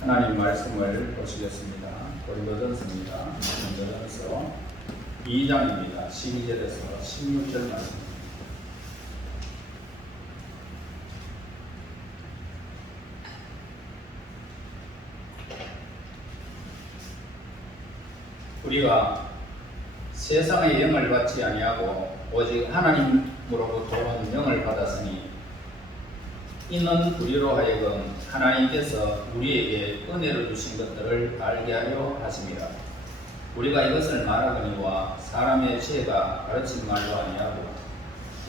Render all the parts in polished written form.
하나님 말씀을 보시겠습니다. 고린도전서입니다. 고린도전서 2장입니다. 12절에서 16절 말씀입니다. 우리가 세상의 영을 받지 아니하고 오직 하나님으로부터 온 영을 받았으니 이는 우리로 하여금 하나님께서 우리에게 은혜를 주신 것들을 알게 하려 하심이라. 우리가 이것을 말하거니와 사람의 지혜가 가르친 말로 아니하고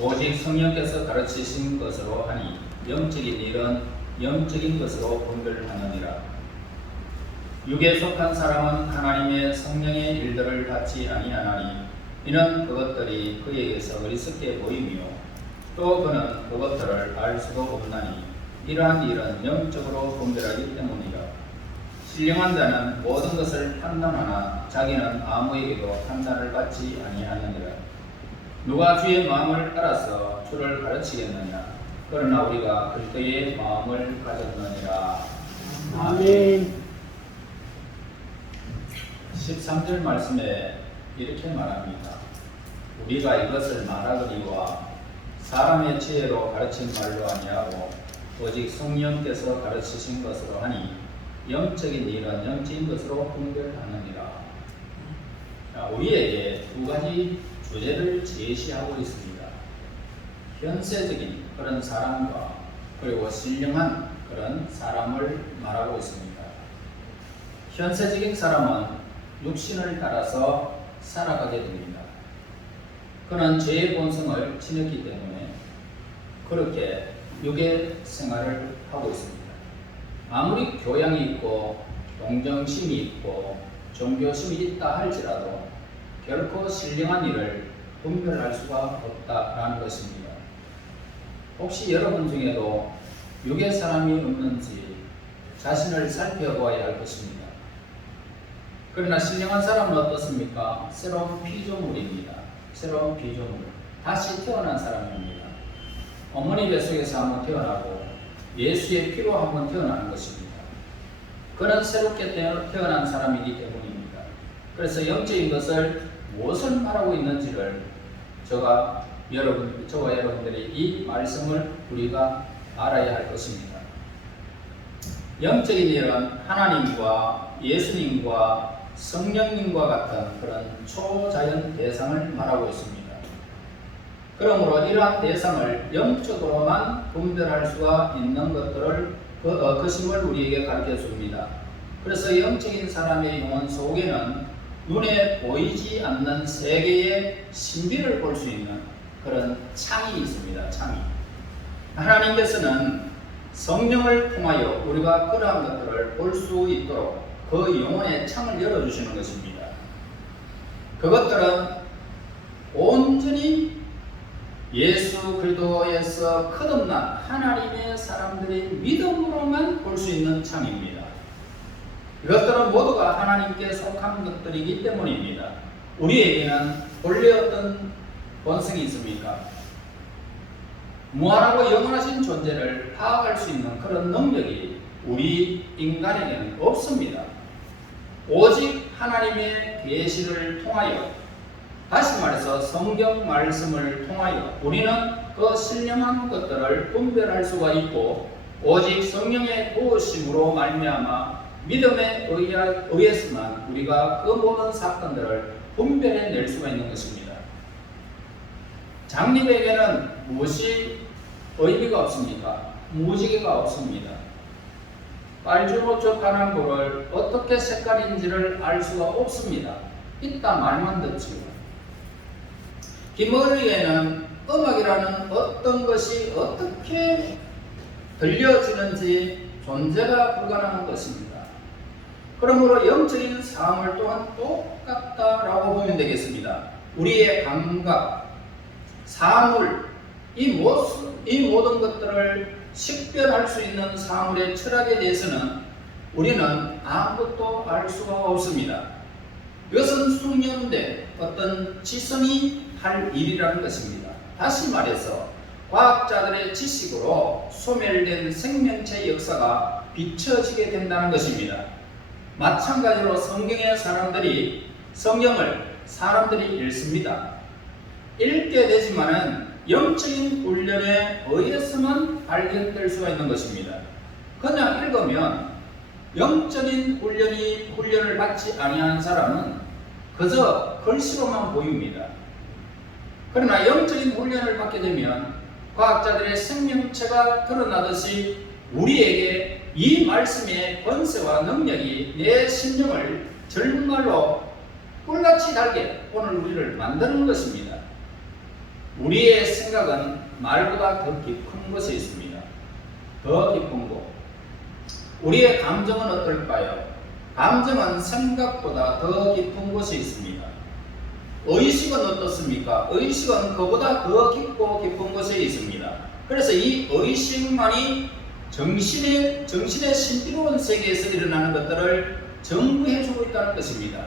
오직 성령께서 가르치신 것으로 하니 영적인 일은 영적인 것으로 분별하느니라. 육에 속한 사람은 하나님의 성령의 일들을 받지 아니하나니 이는 그것들이 그에게서 어리석게 보이며 또 그는 그것들을 알 수도 없나니 이러한 일은 영적으로 분별하기 때문이라. 신령한 자는 모든 것을 판단하나 자기는 아무에게도 판단을 받지 아니하느니라. 누가 주의 마음을 알아서 주를 가르치겠느냐? 그러나 우리가 그리스도의 마음을 가졌느니라. 아멘. 13절 말씀에 이렇게 말합니다. 우리가 이것을 말하거니와 사람의 지혜로 가르친 말로 아니하고 오직 성령께서 가르치신 것으로 하니 영적인 일은 영적인 것으로 분별하느니라. 우리에게 두 가지 주제를 제시하고 있습니다. 현세적인 그런 사람과 그리고 신령한 그런 사람을 말하고 있습니다. 현세적인 사람은 육신을 따라서 살아가게 됩니다. 그는 죄의 본성을 지녔기 때문에 그렇게 육의 생활을 하고 있습니다. 아무리 교양이 있고 동정심이 있고 종교심이 있다 할지라도 결코 신령한 일을 분별할 수가 없다라는 것입니다. 혹시 여러분 중에도 육의 사람이 없는지 자신을 살펴보아야 할 것입니다. 그러나 신령한 사람은 어떻습니까? 새로운 피조물입니다. 새로운 피조물. 다시 태어난 사람입니다. 어머니 뱃속에서 한번 태어나고 예수의 피로 한번 태어나는 것입니다. 그는 새롭게 태어난 사람이기 때문입니다. 그래서 영적인 것을 무엇을 말하고 있는지를 저와 여러분들이 이 말씀을 우리가 알아야 할 것입니다. 영적인 일은 하나님과 예수님과 성령님과 같은 그런 초자연 대상을 말하고 있습니다. 그러므로 이러한 대상을 영적으로만 분별할 수가 있는 것임을 우리에게 가르쳐 줍니다. 그래서 영적인 사람의 영혼 속에는 눈에 보이지 않는 세계의 신비를 볼 수 있는 그런 창이 있습니다. 창이. 하나님께서는 성령을 통하여 우리가 그러한 것들을 볼 수 있도록 그 영혼의 창을 열어주시는 것입니다. 그것들은 온전히 예수 그리스도에서 거듭난 하나님의 사람들의 믿음으로만 볼 수 있는 창입니다. 이것들은 모두가 하나님께 속한 것들이기 때문입니다. 우리에게는 본래 어떤 본성이 있습니까? 무한하고 영원하신 존재를 파악할 수 있는 그런 능력이 우리 인간에게는 없습니다. 오직 하나님의 계시를 통하여, 다시 말해서 성경 말씀을 통하여 우리는 그 신령한 것들을 분별할 수가 있고 오직 성령의 도우심으로 말미암아 믿음에 의해서만 우리가 그 모든 사건들을 분별해낼 수가 있는 것입니다. 장립에게는 무엇이 의미가 없습니까? 무지개가 없습니다. 빨주노초 파란불을 어떻게 색깔인지를 알 수가 없습니다. 있다 말만 듣지요. 귀머리에는 음악이라는 어떤 것이 어떻게 들려지는지 존재가 불가능한 것입니다. 그러므로 영적인 삶을 또한 똑같다라고 보면 되겠습니다. 우리의 감각, 사물, 이 모든 것들을 식별할 수 있는 사물의 철학에 대해서는 우리는 아무것도 알 수가 없습니다. 이것은 숙련된 어떤 지성이 할 일이라는 것입니다. 다시 말해서 과학자들의 지식으로 소멸된 생명체 역사가 비춰지게 된다는 것입니다. 마찬가지로 성경을 사람들이 읽습니다. 읽게 되지만은 영적인 훈련에 의해서만 발견될 수가 있는 것입니다. 그냥 읽으면 영적인 훈련을 받지 아니한 사람은 그저 글씨로만 보입니다. 그러나 영적인 훈련을 받게 되면 과학자들의 생명체가 드러나듯이 우리에게 이 말씀의 권세와 능력이 내 심령을 정말로 꿀같이 달게 오늘 우리를 만드는 것입니다. 우리의 생각은 말보다 더 깊은 곳에 있습니다. 더 깊은 곳. 우리의 감정은 어떨까요? 감정은 생각보다 더 깊은 곳에 있습니다. 의식은 어떻습니까? 의식은 그보다 더 깊고 깊은 곳에 있습니다. 그래서 이 의식만이 정신의 신비로운 세계에서 일어나는 것들을 정부해주고 있다는 것입니다.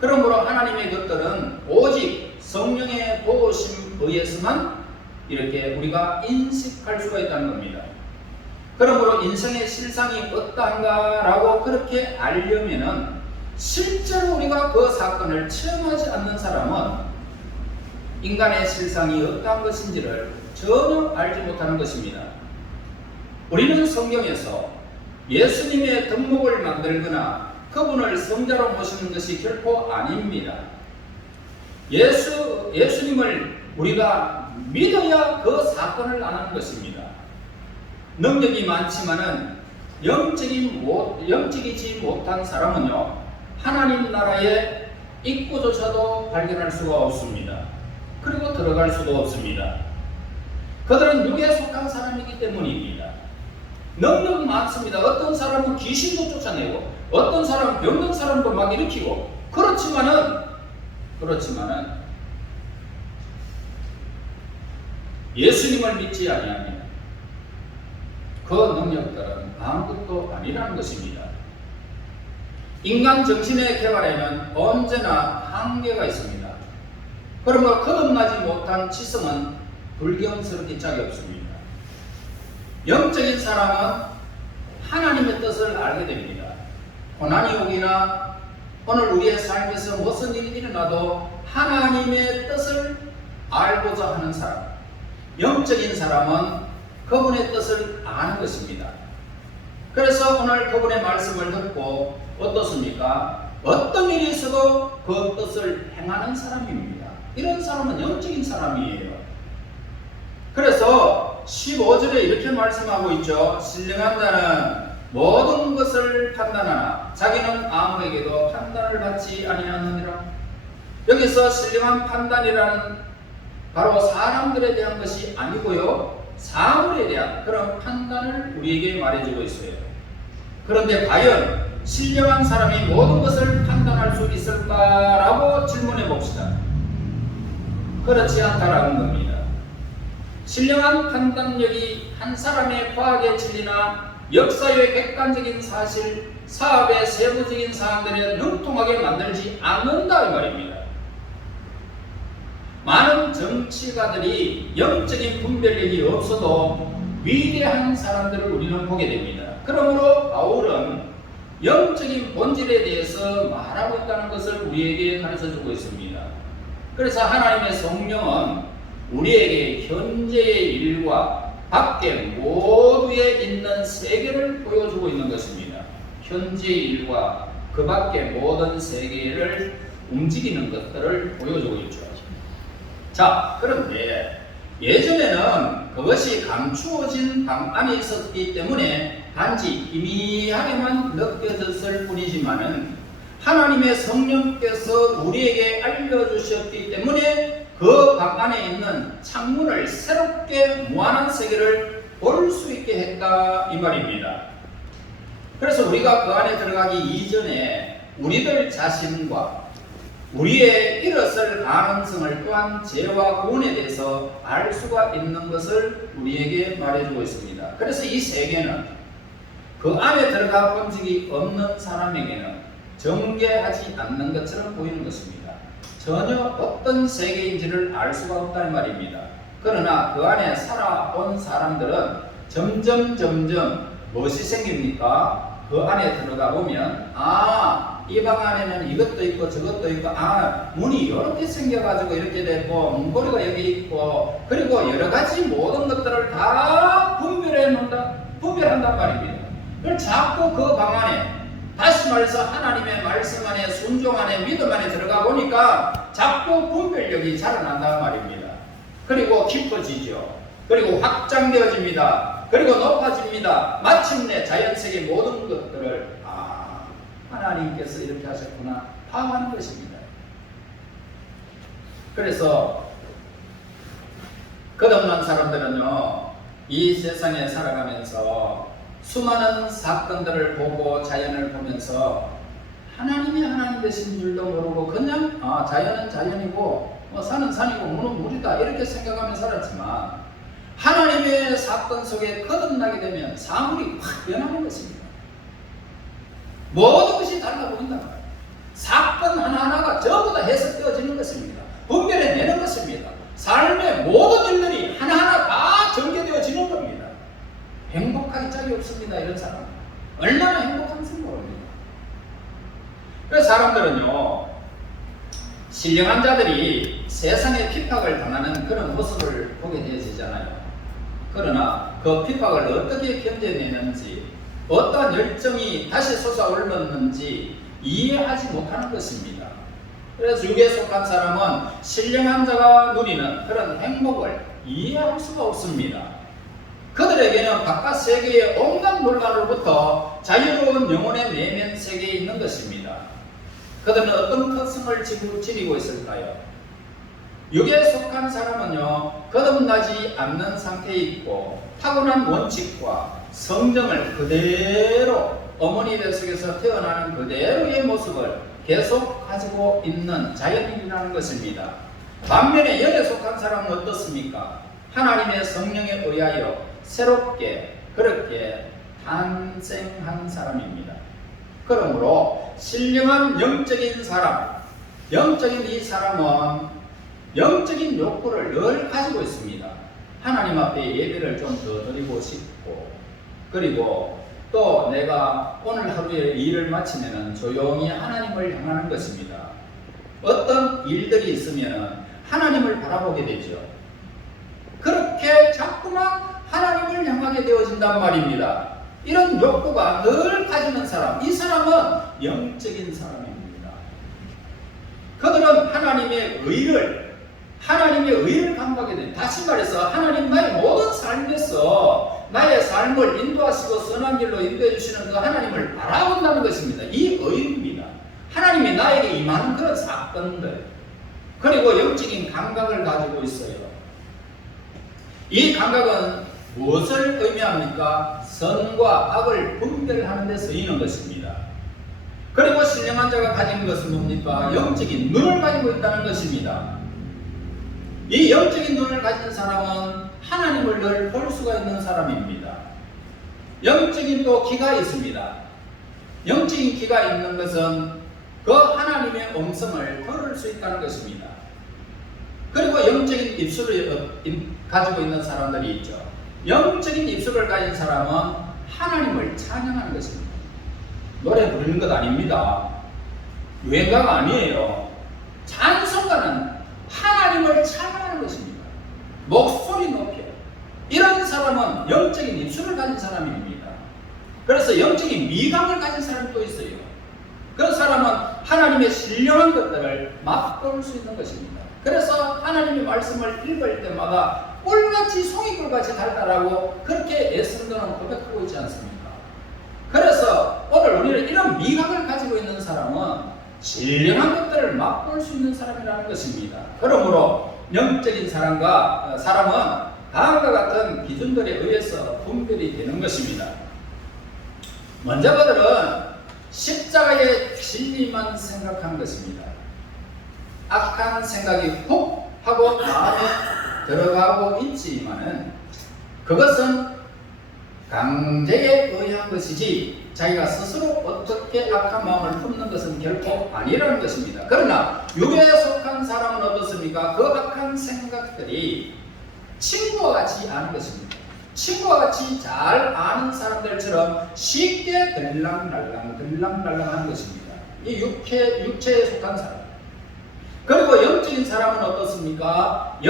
그러므로 하나님의 것들은 오직 성령의 도우심에 의해서만 이렇게 우리가 인식할 수가 있다는 겁니다. 그러므로 인생의 실상이 어떠한가라고 그렇게 알려면은 실제로 우리가 그 사건을 체험하지 않는 사람은 인간의 실상이 어떠한 것인지를 전혀 알지 못하는 것입니다. 우리는 성경에서 예수님의 덕목을 만들거나 그분을 성자로 모시는 것이 결코 아닙니다. 예수님을 우리가 믿어야 그 사건을 안 하는 것입니다. 능력이 많지만은 영적이지 못한 사람은요, 하나님 나라의 입구조차도 발견할 수가 없습니다. 그리고 들어갈 수도 없습니다. 그들은 육에 속한 사람이기 때문입니다. 능력 많습니다. 어떤 사람은 귀신도 쫓아내고 어떤 사람은 병든 사람도 막 일으키고 그렇지만은 예수님을 믿지 아니하면 그 능력들은 아무것도 아니라는 것입니다. 인간 정신의 개발에는 언제나 한계가 있습니다. 그러므로 거듭나지 못한 지성은 불경스럽기 짝이 없습니다. 영적인 사람은 하나님의 뜻을 알게 됩니다. 고난이 오기나 오늘 우리의 삶에서 무슨 일이 일어나도 하나님의 뜻을 알고자 하는 사람, 영적인 사람은 그분의 뜻을 아는 것입니다. 그래서 오늘 그분의 말씀을 듣고 어떻습니까? 어떤 일이 있어도 그 뜻을 행하는 사람입니다. 이런 사람은 영적인 사람이에요. 그래서 15절에 이렇게 말씀하고 있죠. 신령한 자는 모든 것을 판단하나 자기는 아무에게도 판단을 받지 아니하느니라. 여기서 신령한 판단이라는 바로 사람들에 대한 것이 아니고요, 사물에 대한 그런 판단을 우리에게 말해주고 있어요. 그런데 과연 신령한 사람이 모든 것을 판단할 수 있을까라고 질문해 봅시다. 그렇지 않다라는 겁니다. 신령한 판단력이 한 사람의 과학의 진리나 역사의 객관적인 사실, 사업의 세부적인 사항들을 능통하게 만들지 않는다 이 말입니다. 많은 정치가들이 영적인 분별력이 없어도 위대한 사람들을 우리는 보게 됩니다. 그러므로 바울은 영적인 본질에 대해서 말하고 있다는 것을 우리에게 가르쳐주고 있습니다. 그래서 하나님의 성령은 우리에게 현재의 일과 밖에 모두에 있는 세계를 보여주고 있는 것입니다. 현재의 일과 그 밖에 모든 세계를 움직이는 것들을 보여주고 있죠. 자, 그런데 예전에는 그것이 감추어진 방 안에 있었기 때문에 단지 희미하게만 느껴졌을 뿐이지만은 하나님의 성령께서 우리에게 알려주셨기 때문에 그 방 안에 있는 창문을 새롭게 무한한 세계를 볼 수 있게 했다 이 말입니다. 그래서 우리가 그 안에 들어가기 이전에 우리들 자신과 우리의 일어설 가능성을 또한 죄와 구원에 대해서 알 수가 있는 것을 우리에게 말해주고 있습니다. 그래서 이 세계는 그 안에 들어가 본 적이 없는 사람에게는 정죄하지 않는 것처럼 보이는 것입니다. 전혀 어떤 세계인지를 알 수가 없다는 말입니다. 그러나 그 안에 살아온 사람들은 점점 무엇이 생깁니까? 그 안에 들어가 보면 이 방 안에는 이것도 있고 저것도 있고 문이 이렇게 생겨가지고 이렇게 되고 문고리가 여기 있고 그리고 여러 가지 모든 것들을 다 분별한단 말입니다. 그걸 자꾸 그 방 안에 다시 말해서 하나님의 말씀 안에 순종 안에 믿음 안에 들어가 보니까 자꾸 분별력이 자라난단 말입니다. 그리고 깊어지죠. 그리고 확장되어집니다. 그리고 높아집니다. 마침내 자연세계 모든 것들을 하나님께서 이렇게 하셨구나 파악하는 것입니다. 그래서 끝없는 사람들은요, 이 세상에 살아가면서 수많은 사건들을 보고 자연을 보면서 하나님이 하나님 되신 줄도 모르고 그냥 자연은 자연이고 산은 산이고 물은 물이다 이렇게 생각하며 살았지만 하나님의 사건 속에 거듭나게 되면 사물이 확 변하는 것입니다. 모든 것이 달라 보인다. 사건 하나하나가 전부 다 해석되어지는 것입니다. 분별해내는 것입니다. 삶의 모든 일들이 하나하나 다 전개되어지는 겁니다. 행복하기 짝이 없습니다. 이런 사람 얼마나 행복한지 모릅니다. 그래서 사람들은요, 신령한 자들이 세상의 핍박을 당하는 그런 모습을 보게 되어지잖아요. 그러나 그 핍박을 어떻게 견뎌내는지, 어떠한 열정이 다시 솟아올랐는지 이해하지 못하는 것입니다. 그래서 육에 속한 사람은 신령한 자가 누리는 그런 행복을 이해할 수가 없습니다. 그들에게는 바깥 세계의 온갖 논란으로부터 자유로운 영혼의 내면 세계에 있는 것입니다. 그들은 어떤 특성을 지니고 있을까요? 육에 속한 사람은요, 거듭나지 않는 상태에 있고 타고난 원칙과 성정을 그대로 어머니 뱃속에서 태어나는 그대로의 모습을 계속 가지고 있는 자연인이라는 것입니다. 반면에 영에 속한 사람은 어떻습니까? 하나님의 성령에 의하여 새롭게 그렇게 탄생한 사람입니다. 그러므로 신령한 영적인 사람, 영적인 이 사람은 영적인 욕구를 늘 가지고 있습니다. 하나님 앞에 예배를 좀 더 드리고 싶고, 그리고 또 내가 오늘 하루에 일을 마치면 조용히 하나님을 향하는 것입니다. 어떤 일들이 있으면 하나님을 바라보게 되죠. 그렇게 자꾸만 하나님을 향하게 되어진단 말입니다. 이런 욕구가 늘 가지는 사람, 이 사람은 영적인 사람입니다. 그들은 하나님의 의를 감각하게 됩니다. 다시 말해서 하나님 나의 모든 삶에서 나의 삶을 인도하시고 선한 길로 인도해 주시는 그 하나님을 바라본다는 것입니다. 이 의입니다. 하나님이 나에게 임하는 그런 사건들, 그리고 영적인 감각을 가지고 있어요. 이 감각은 무엇을 의미합니까? 선과 악을 분별하는 데 쓰이는 것입니다. 그리고 신령한 자가 가진 것은 뭡니까? 영적인 눈을 가지고 있다는 것입니다. 이 영적인 눈을 가진 사람은 하나님을 늘 볼 수가 있는 사람입니다. 영적인 또 귀가 있습니다. 영적인 귀가 있는 것은 그 하나님의 음성을 들을 수 있다는 것입니다. 그리고 영적인 입술을 가지고 있는 사람들이 있죠. 영적인 입술을 가진 사람은 하나님을 찬양하는 것입니다. 노래 부르는 것 아닙니다. 유행가가 아니에요. 찬송가는 하나님을 찬양하는 것입니다. 목소리 높여. 이런 사람은 영적인 입술을 가진 사람입니다. 그래서 영적인 미감을 가진 사람이 또 있어요. 그 사람은 하나님의 신령한 것들을 맛볼 수 있는 것입니다. 그래서 하나님의 말씀을 읽을 때마다 꿀같이 송이꿀같이 달달하고 그렇게 애쓴다는 고백하고 있지 않습니까? 그래서 오늘 우리는 이런 미각을 가지고 있는 사람은 신령한 것들을 맛볼 수 있는 사람이라는 것입니다. 그러므로 영적인 사람은 다음과 같은 기준들에 의해서 분별이 되는 것입니다. 먼저 그들은 십자가의 진리만 생각한 것입니다. 악한 생각이 훅 하고 마음에 들어가고 있지만은 그것은 강제에 의한 것이지 자기가 스스로 어떻게 악한 마음을 품는 것은 결코 아니라는 것입니다. 그러나 육에 속한 사람은 어떻습니까? 그 악한 생각들이 친구와 같이 아는 것입니다. 친구와 같이 잘 아는 사람들처럼 쉽게 들락날락 하는 것입니다. 이 육체에 속한 사람. 그리고 영적인 사람은 어떻습니까?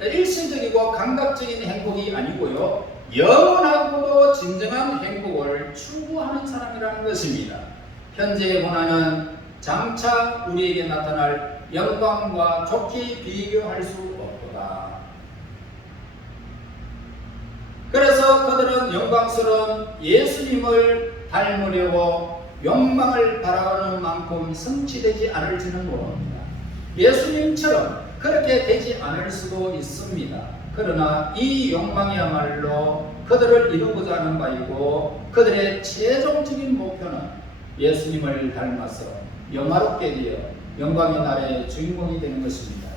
일시적이고 감각적인 행복이 아니고요, 영원하고도 진정한 행복을 추구하는 사람이라는 것입니다. 현재의 고난은 장차 우리에게 나타날 영광과 좋게 비교할 수 없도다. 그래서 그들은 영광스러운 예수님을 닮으려고 욕망을 바라는 만큼 성취되지 않을지는 모릅니다. 예수님처럼 그렇게 되지 않을 수도 있습니다. 그러나 이 욕망이야말로 그들을 이루고자 하는 바이고, 그들의 최종적인 목표는 예수님을 닮아서 영화롭게 되어 영광의 나라의 주인공이 되는 것입니다.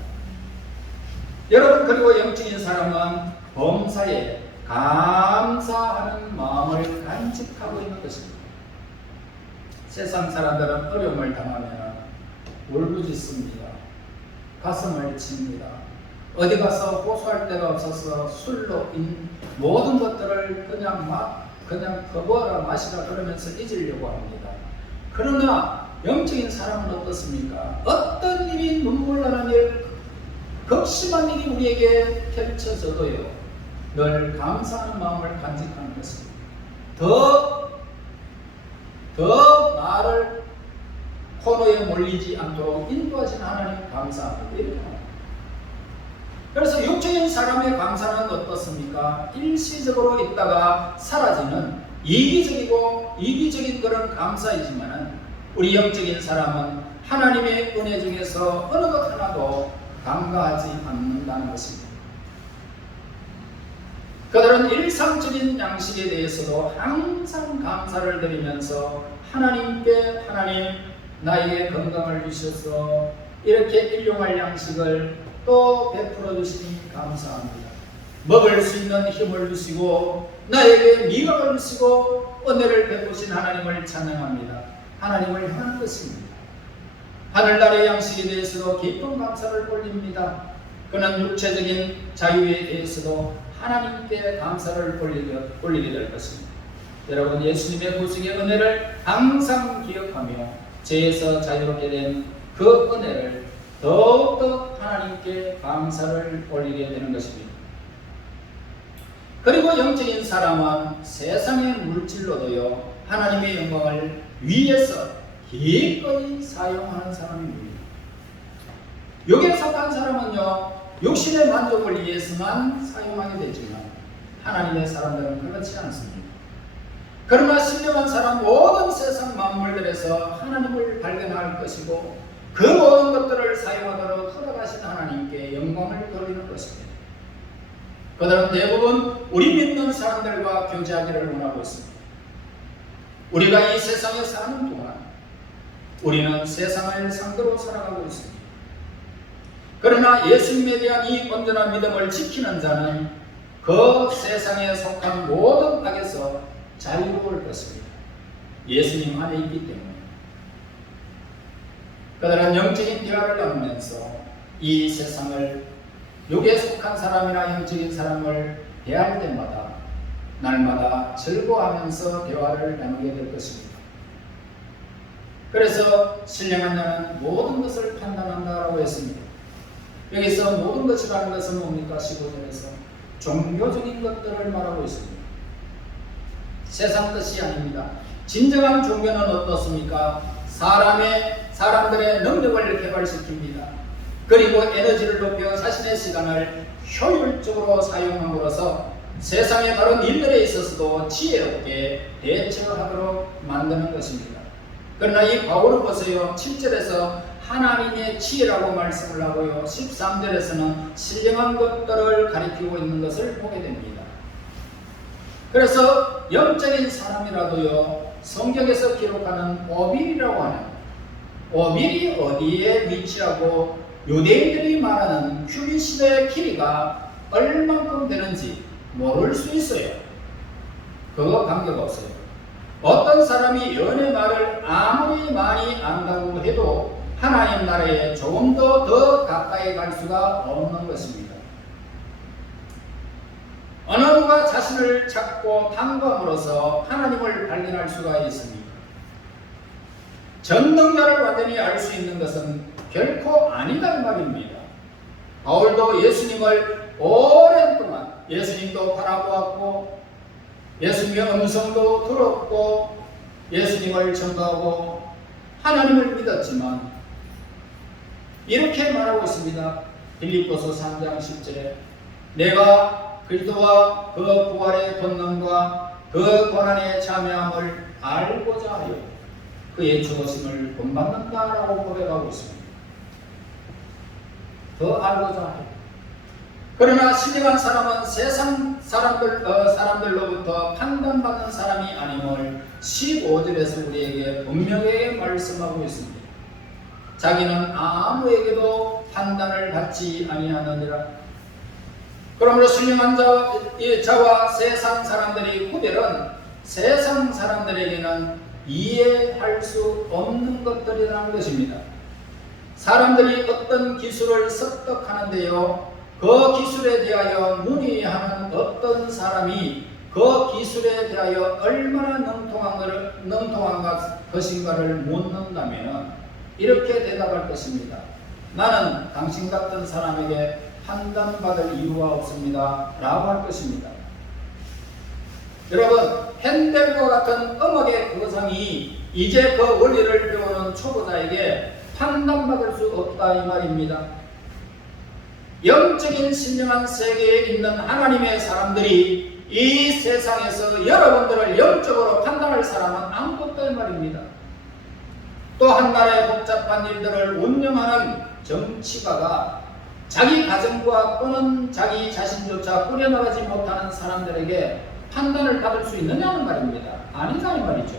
여러분, 그리고 영적인 사람은 범사에 감사하는 마음을 간직하고 있는 것입니다. 세상 사람들은 어려움을 당하면 울부짖습니다. 가슴을 칩니다. 어디 가서 호소할 데가 없어서 술로 모든 것들을 그냥 거부하라 마시라 그러면서 잊으려고 합니다. 그러나 영적인 사람은 어떻습니까? 어떤 일이 눈물 나는 일, 극심한 일이 우리에게 펼쳐져도요, 늘 감사하는 마음을 간직하는 것입니다. 더 나를 코너에 몰리지 않도록 인도하시는 하나님 감사합니다. 이렇게 합니다. 그래서 육적인 사람의 감사는 어떻습니까? 일시적으로 있다가 사라지는 이기적인 그런 감사이지만, 우리 영적인 사람은 하나님의 은혜 중에서 어느 것 하나도 간과하지 않는다는 것입니다. 그들은 일상적인 양식에 대해서도 항상 감사를 드리면서 하나님께, 하나님 나에게 건강을 주셔서 이렇게 일용할 양식을 또 베풀어 주시니 감사합니다. 먹을 수 있는 힘을 주시고 나에게 미각을 주시고 은혜를 베푸신 하나님을 찬양합니다. 하나님을 향한 것입니다. 하늘나라의 양식에 대해서도 깊은 감사를 올립니다. 그는 육체적인 자유에 대해서도 하나님께 감사를 올리게 될 것입니다. 여러분, 예수님의 구속의 은혜를 항상 기억하며 죄에서 자유롭게 된 그 은혜를 더욱더 하나님께 감사를 올리게 되는 것입니다. 그리고 영적인 사람은 세상의 물질로도요, 하나님의 영광을 위해서 기꺼이 사용하는 사람입니다. 육에 속한 사람은요, 육신의 만족을 위해서만 사용하게 되지만 하나님의 사람들은 그렇지 않습니다. 그러나 신령한 사람 모든 세상 만물들에서 하나님을 발견할 것이고 그 모든 것들을 사용하도록 허락하신 하나님께 영광을 돌리는 것입니다. 그들은 대부분 우리 믿는 사람들과 교제하기를 원하고 있습니다. 우리가 이 세상에 사는 동안 우리는 세상을 상대로 살아가고 있습니다. 그러나 예수님에 대한 이 온전한 믿음을 지키는 자는 그 세상에 속한 모든 악에서 자유로울 것입니다. 예수님 안에 있기 때문에. 그들은 영적인 대화를 나누면서 이 세상을, 육에 속한 사람이나 영적인 사람을 대할 때마다 날마다 즐거워하면서 대화를 나누게 될 것입니다. 그래서 신령한 자는 모든 것을 판단한다라고 했습니다. 여기서 모든 것이라는 것은 뭡니까? 15절에서 종교적인 것들을 말하고 있습니다. 세상 뜻이 아닙니다. 진정한 종교는 어떻습니까? 사람들의 능력을 개발시킵니다. 그리고 에너지를 높여 자신의 시간을 효율적으로 사용함으로써 세상의 다른 일들에 있어서도 지혜롭게 대처하도록 만드는 것입니다. 그러나 이 바울은 보세요. 7절에서 하나님의 지혜라고 말씀을 하고요, 13절에서는 신령한 것들을 가리키고 있는 것을 보게 됩니다. 그래서 영적인 사람이라도요, 성경에서 기록하는 오빌이라고 하는, 오빌이 어디에 위치하고 유대인들이 말하는 휴리시대의 길이가 얼만큼 되는지 모를 수 있어요. 그거 관계없어요. 어떤 사람이 연의 말을 아무리 많이 안다고 해도 하나님 나라에 조금 더 가까이 갈 수가 없는 것입니다. 어느 누가 자신을 찾고 탐구함으로써 하나님을 발견할 수가 있습니까? 전능자를 완전히 알 수 있는 것은 결코 아니다 이 말입니다. 바울도 예수님을 오랜 동안 예수님도 바라보았고 예수님의 음성도 들었고 예수님을 전가하고 하나님을 믿었지만 이렇게 말하고 있습니다. 빌립보서 3장 10절에 내가 그리스도와 그 부활의 권능과 그 고난의 참여함을 알고자 하여 그의 죽으심을 본받는다라고 고백하고 있습니다. 더 알고자 하여. 그러나 신령한 사람은 세상 사람들로부터 판단받는 사람이 아님을 15절에서 우리에게 분명하게 말씀하고 있습니다. 자기는 아무에게도 판단을 받지 아니하느니라. 그러므로 신령한 자와 세상 사람들의 구별은 세상 사람들에게는 이해할 수 없는 것들이라는 것입니다. 사람들이 어떤 기술을 습득하는데요, 그 기술에 대하여 문의하는 어떤 사람이 그 기술에 대하여 얼마나 능통한 것인가를 묻는다면 이렇게 대답할 것입니다. 나는 당신 같은 사람에게 판단받을 이유가 없습니다 라고 할 것입니다. 여러분, 핸델과 같은 음악의 거상이 이제 그 원리를 배우는 초보자에게 판단받을 수 없다 이 말입니다. 영적인 신령한 세계에 있는 하나님의 사람들이 이 세상에서 여러분들을 영적으로 판단할 사람은 아무것도 이 말입니다. 또 한 나라의 복잡한 일들을 운영하는 정치가가 자기 가정과 또는 자기 자신조차 꾸려나가지 못하는 사람들에게 판단을 받을 수 있느냐는 말입니다. 아니다 이 말이죠.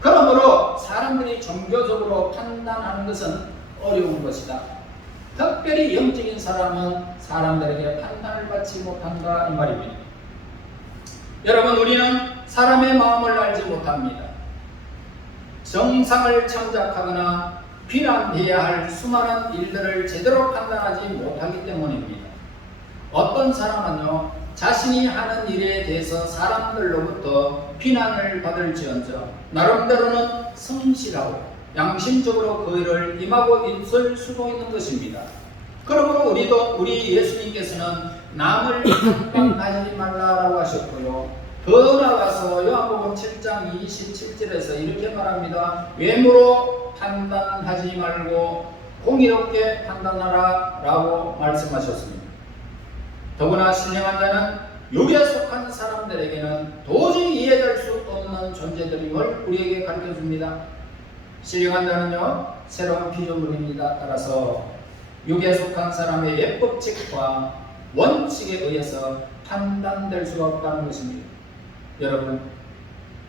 그러므로 사람들이 종교적으로 판단하는 것은 어려운 것이다. 특별히 영적인 사람은 사람들에게 판단을 받지 못한다 이 말입니다. 여러분, 우리는 사람의 마음을 알지 못합니다. 정상을 참작하거나 비난해야 할 수많은 일들을 제대로 판단하지 못하기 때문입니다. 어떤 사람은요, 자신이 하는 일에 대해서 사람들로부터 비난을 받을지언정 나름대로는 성실하고 양심적으로 그 일을 임하고 있을 수도 있는 것입니다. 그러므로 우리 예수님께서는 남을 판단하지 말라라고 하셨고요. 더 나아가서 요한복음 7장 27절에서 이렇게 말합니다. 외모로 판단하지 말고 공의롭게 판단하라 라고 말씀하셨습니다. 더구나 신령한 자는 육에 속한 사람들에게는 도저히 이해될 수 없는 존재들임을 우리에게 가르쳐줍니다. 신령한 자는요, 새로운 피조물입니다. 따라서 육에 속한 사람의 예법칙과 원칙에 의해서 판단될 수가 없다는 것입니다.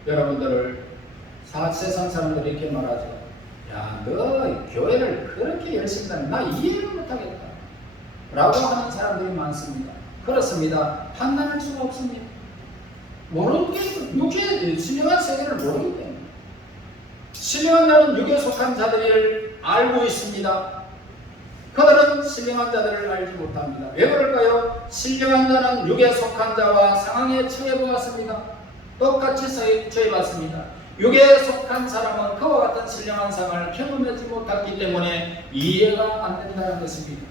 여러분들을 세상 사람들이 이렇게 말하죠. 야, 너 교회를 그렇게 열심히 다니, 나 이해를 못하겠다 라고 하는 사람들이 많습니다. 그렇습니다. 판단할 수가 없습니다. 모르는 게 육의 신령한 세계를 모르기 때문에. 신령한 자는 육에 속한 자들을 알고 있습니다. 그들은 신령한 자들을 알지 못합니다. 왜 그럴까요? 신령한 자는 육에 속한 자와 상황에 처해보았습니다. 똑같이 처해봤습니다. 육에 속한 사람은 그와 같은 신령한 상황을 경험하지 못했기 때문에 이해가 안 된다는 것입니다.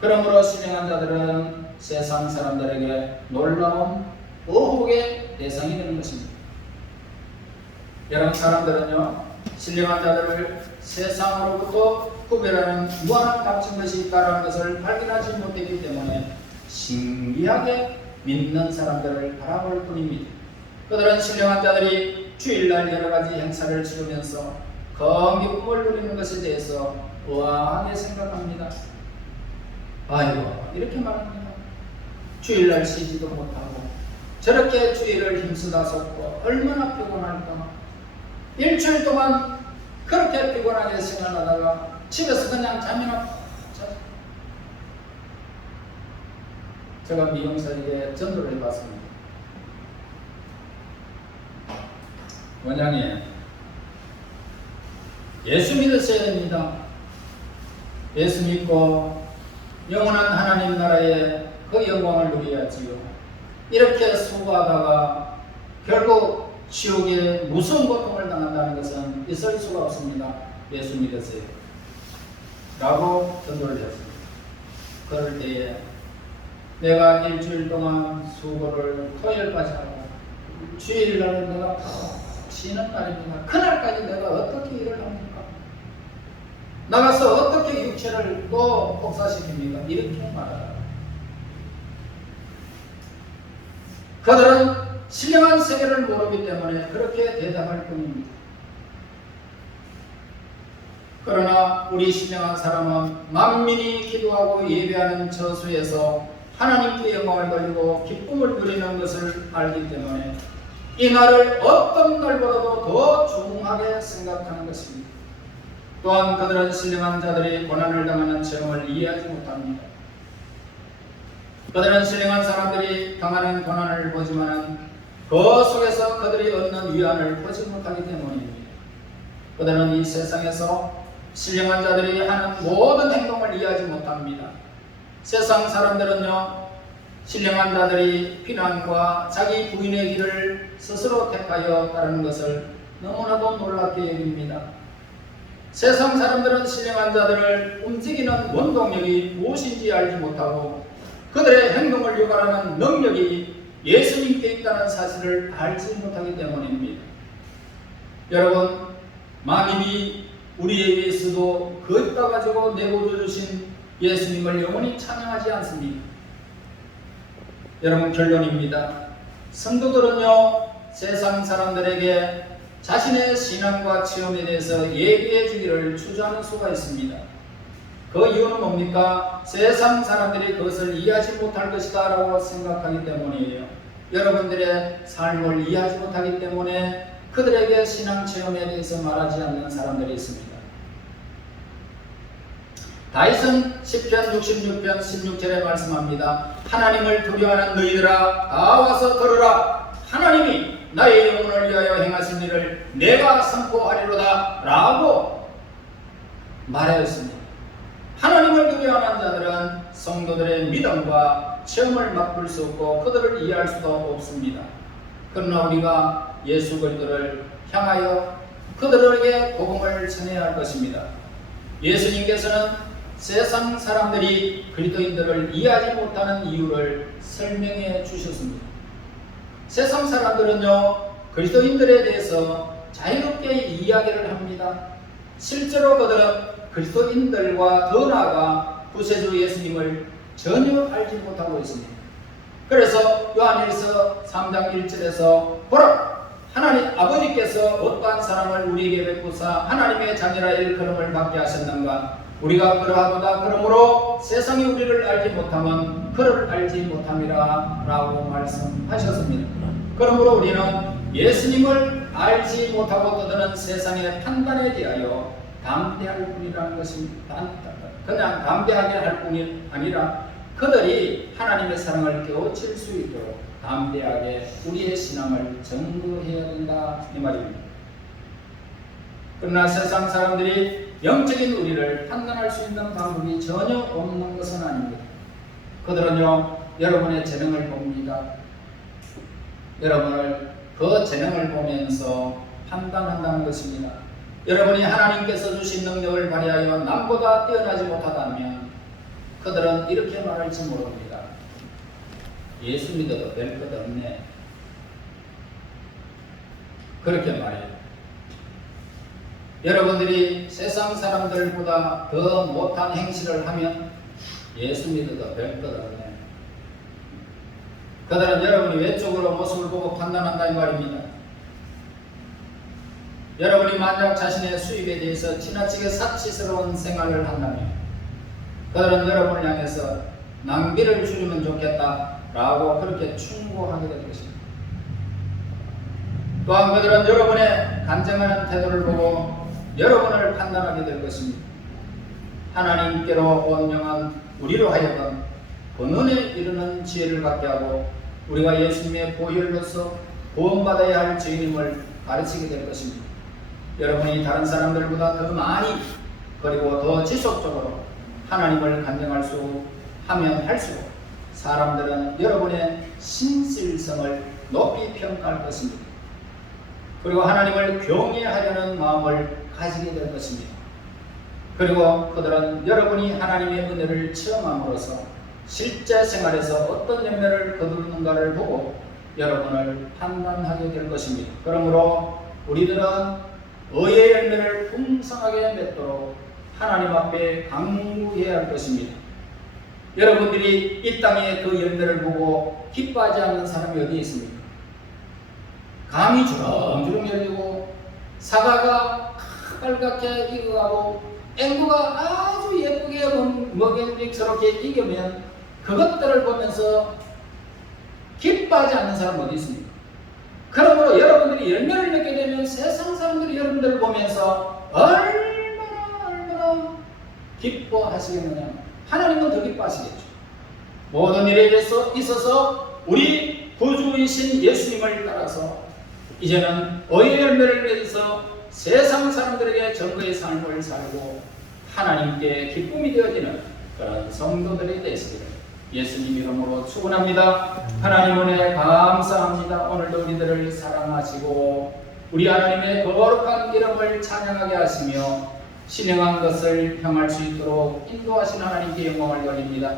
그러므로 신령한 자들은 세상 사람들에게 놀라운 의혹의 대상이 되는 것입니다. 여러분, 사람들은요, 신령한 자들을 세상으로부터 구별하는 무한한 값진 것이 있다는 것을 발견하지 못했기 때문에 신기하게 믿는 사람들을 바라볼 뿐입니다. 그들은 신령한 자들이 주일날 여러가지 행사를 치르면서 그 기쁨을 누리는 것에 대해서 우아하게 생각합니다. 아이고, 이렇게 말합니다. 주일날 쉬지도 못하고 저렇게 주일을 힘쓰다 섰고 얼마나 피곤할까. 일주일 동안 그렇게 피곤하게 생활하다가 집에서 그냥 잠이나 푹 자죠. 제가 미용사에게 전도를 해봤습니다. 원장님, 예수 믿으셔야 됩니다. 예수 믿고 영원한 하나님 나라의 그 영광을 누려야지요. 이렇게 수고하다가 결국 지옥에 무서운 고통을 당한다는 것은 있을 수가 없습니다. 예수 믿으세요 라고 전도를 했습니다. 그럴 때에 내가 일주일 동안 수고를 토요일까지 하고 주일날은 내가 푹 쉬는 날입니다. 그날까지 내가 어떻게 일을 합니까? 나가서 어떻게 육체를 또 복사시킵니까? 이렇게 말하라. 그들은 신령한 세계를 모르기 때문에 그렇게 대답할 뿐입니다. 그러나 우리 신령한 사람은 만민이 기도하고 예배하는 저수에서 하나님께 영광을 돌리고 기쁨을 누리는 것을 알기 때문에 이 날을 어떤 날보다도 더 중하게 생각하는 것입니다. 또한 그들은 신령한 자들이 고난을 당하는 체험을 이해하지 못합니다. 그들은 신령한 사람들이 당하는 고난을 보지만 그 속에서 그들이 얻는 위안을 보지 못하기 때문입니다. 그들은 이 세상에서 신령한 자들이 하는 모든 행동을 이해하지 못합니다. 세상 사람들은요, 신령한 자들이 비난과 자기 부인의 길을 스스로 택하여 따르는 것을 너무나도 놀랍게 여깁니다. 세상 사람들은 신령한 자들을 움직이는 원동력이 무엇인지 알지 못하고 그들의 행동을 유발하는 능력이 예수님께 있다는 사실을 알지 못하기 때문입니다. 여러분, 만일이 우리에게 있어도 그것 가지고 내보여 주신 예수님을 영원히 찬양하지 않습니다. 여러분, 결론입니다. 성도들은요, 세상 사람들에게 자신의 신앙과 체험에 대해서 얘기해 주기를 주저하는 수가 있습니다. 그 이유는 뭡니까? 세상 사람들이 그것을 이해하지 못할 것이다 라고 생각하기 때문이에요. 여러분들의 삶을 이해하지 못하기 때문에 그들에게 신앙 체험에 대해서 말하지 않는 사람들이 있습니다. 다윗은 시편 66편 16절에 말씀합니다. 하나님을 두려워하는 너희들아 다 와서 들으라. 하나님이 나의 영혼을 위하여 행하신 일을 내가 선포하리로다 라고 말하였습니다. 하나님을 두려워하는 자들은 성도들의 믿음과 체험을 맛볼 수 없고 그들을 이해할 수도 없습니다. 그러나 우리가 예수 그리스도를 향하여 그들에게 복음을 전해야 할 것입니다. 예수님께서는 세상 사람들이 그리스도인들을 이해하지 못하는 이유를 설명해 주셨습니다. 세상 사람들은요, 그리스도인들에 대해서 자유롭게 이야기를 합니다. 실제로 그들은 그리스도인들과 더 나아가 구세주 예수님을 전혀 알지 못하고 있습니다. 그래서 요한일서 3장 1절에서 보라! 하나님 아버지께서 어떠한 사람을 우리에게 베푸사 하나님의 자녀라 일컬음을 받게 하셨는가? 우리가 그러하도다. 그러므로 세상이 우리를 알지 못하면 그를 알지 못함이라 라고 말씀하셨습니다. 그러므로 우리는 예수님을 알지 못하고 떠드는 세상의 판단에 대하여 담대할 뿐이라는 것입니다. 그냥 담대하게 할 뿐이 아니라 그들이 하나님의 사랑을 깨우칠 수 있도록 담대하게 우리의 신앙을 증거해야 된다 이 말입니다. 그러나 세상 사람들이 영적인 우리를 판단할 수 있는 방법이 전혀 없는 것은 아닙니다. 그들은요, 여러분의 재능을 봅니다. 여러분을 그 재능을 보면서 판단한다는 것입니다. 여러분이 하나님께서 주신 능력을 발휘하여 남보다 뛰어나지 못하다면 그들은 이렇게 말할지 모릅니다. 예수 믿어도 별 것 없네. 그렇게 말해요. 여러분들이 세상 사람들보다 더 못한 행실을 하면 예수 믿어도 별 것 없네. 그들은 여러분이 외적으로 모습을 보고 판단한다 이 말입니다. 여러분이 만약 자신의 수입에 대해서 지나치게 사치스러운 생활을 한다면 그들은 여러분을 향해서 낭비를 줄이면 좋겠다 라고 그렇게 충고하게 될 것입니다. 또한 그들은 여러분의 간증하는 태도를 보고 여러분을 판단하게 될 것입니다. 하나님께로 온 영은 우리로 하여금 본원에 이르는 지혜를 갖게 하고 우리가 예수님의 보혈로서 구원받아야 할 죄인임을 가르치게 될 것입니다. 여러분이 다른 사람들보다 더 많이 그리고 더 지속적으로 하나님을 간증할 수 하면 할수록 사람들은 여러분의 신실성을 높이 평가할 것입니다. 그리고 하나님을 경외하려는 마음을 가지게 될 것입니다. 그리고 그들은 여러분이 하나님의 은혜를 체험함으로써 실제 생활에서 어떤 열매를 거두는가를 보고 여러분을 판단하게 될 것입니다. 그러므로 우리들은 의의 열매를 풍성하게 맺도록 하나님 앞에 강구해야 할 것입니다. 여러분들이 이 땅에 그 열매를 보고 기뻐하지 않는 사람이 어디 있습니까? 감이 주렁주렁 열리고 사과가 빨갛게 익어가고 앵두가 아주 예쁘게 먹음직스럽게 익으면 그것들을 보면서 기뻐하지 않는 사람 어디 있습니까? 그러므로 여러분들이 열매를 맺게 되면 세상 사람들이 여러분들을 보면서 얼마나 기뻐하시겠느냐. 하나님은 더 기뻐하시겠죠. 모든 일에 대해서 있어서 우리 구주이신 예수님을 따라서 이제는 의의 열매를 맺어서 세상 사람들에게 정의의 삶을 살고 하나님께 기쁨이 되어지는 그런 성도들이 되시기를 예수님 이름으로 축원합니다. 하나님 은혜 감사합니다. 오늘도 우리들을 사랑하시고 우리 하나님의 거룩한 이름을 찬양하게 하시며 신령한 것을 행할 수 있도록 인도하신 하나님께 영광을 돌립니다.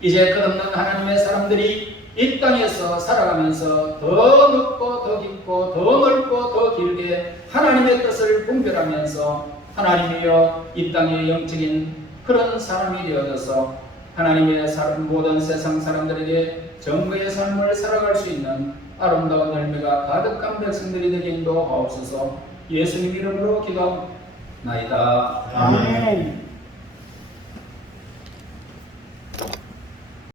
이제 끝없는 하나님의 사람들이 이 땅에서 살아가면서 더 높고 더 깊고 더 넓고 더 길게 하나님의 뜻을 분별하면서 하나님이여 이 땅의 영적인 그런 사람이 되어져서 하나님의 모든 세상 사람들에게 정의의 삶을 살아갈 수 있는 아름다운 열매가 가득한 백성들이 되게 인도하옵소서. 예수님 이름으로 기도합니다. 아멘.